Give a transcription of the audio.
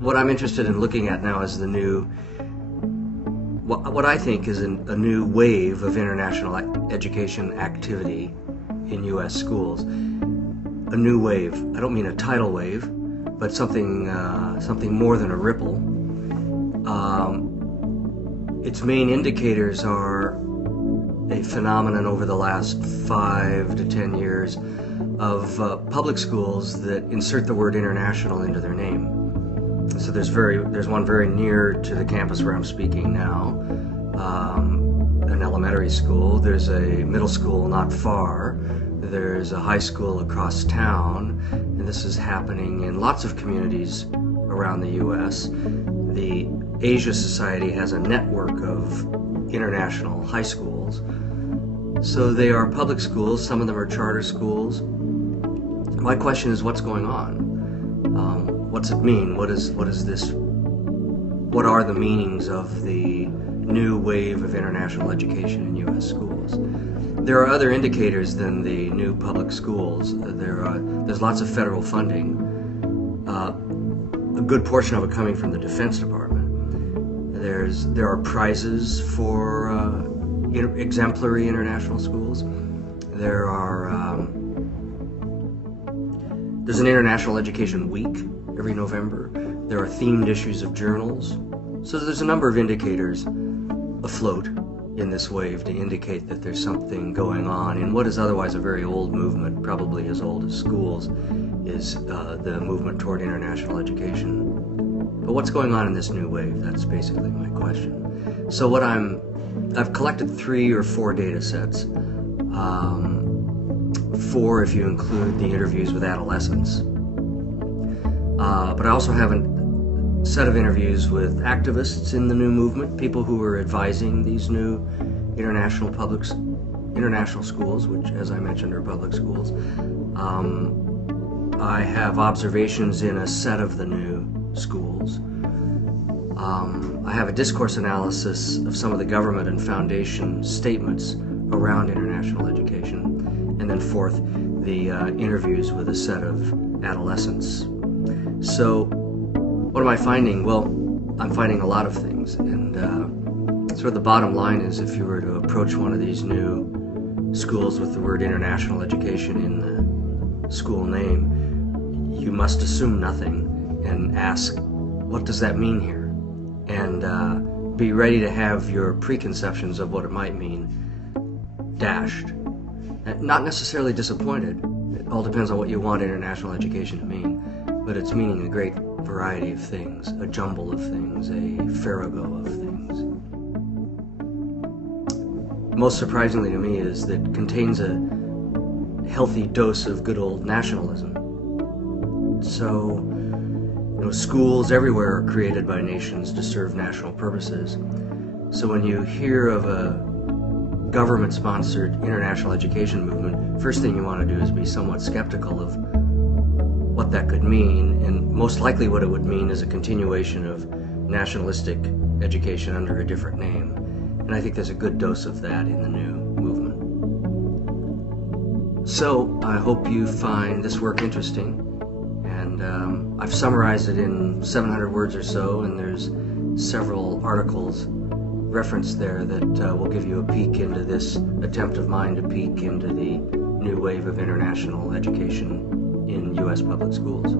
what I'm interested in looking at now is the new, what I think is a new wave of international education activity in U.S. schools. A new wave. I don't mean a tidal wave, but something more than a ripple. Its main indicators are a phenomenon over the last 5 to 10 years of public schools that insert the word international into their name. So there's one very near to the campus where I'm speaking now, an elementary school. There's a middle school not far. There's a high school across town, and this is happening in lots of communities around the U.S. The Asia Society has a network of international high schools. So they are public schools, some of them are charter schools. My question is, what's going on? What's it mean? What are the meanings of the new wave of international education in U.S. schools? There are other indicators than the new public schools. There's lots of federal funding, a good portion of it coming from the Defense Department. There are prizes for exemplary international schools. There's an International Education Week every November. There are themed issues of journals. So there's a number of indicators afloat in this wave to indicate that there's something going on in what is otherwise a very old movement, probably as old as schools, is the movement toward international education. But what's going on in this new wave? That's basically my question. So I've collected 3 or 4 data sets. 4 if you include the interviews with adolescents. But I also have a set of interviews with activists in the new movement, people who are advising these new international schools, which, as I mentioned, are public schools. I have observations in a set of the new schools. I have a discourse analysis of some of the government and foundation statements around international education. And then 4th, the interviews with a set of adolescents. So what am I finding? Well, I'm finding a lot of things. And sort of the bottom line is, if you were to approach one of these new schools with the word international education in the school name, you must assume nothing and ask, what does that mean here? And be ready to have your preconceptions of what it might mean dashed. Not necessarily disappointed. It all depends on what you want international education to mean, but it's meaning a great variety of things, a jumble of things, a farrago of things. Most surprisingly to me is that it contains a healthy dose of good old nationalism. So, schools everywhere are created by nations to serve national purposes. So when you hear of a government-sponsored international education movement, first thing you want to do is be somewhat skeptical of what that could mean, and most likely what it would mean is a continuation of nationalistic education under a different name. And I think there's a good dose of that in the new movement. So I hope you find this work interesting, and I've summarized it in 700 words or so, and there's several articles referenced there that will give you a peek into this attempt of mine to peek into the new wave of international education in U.S. public schools.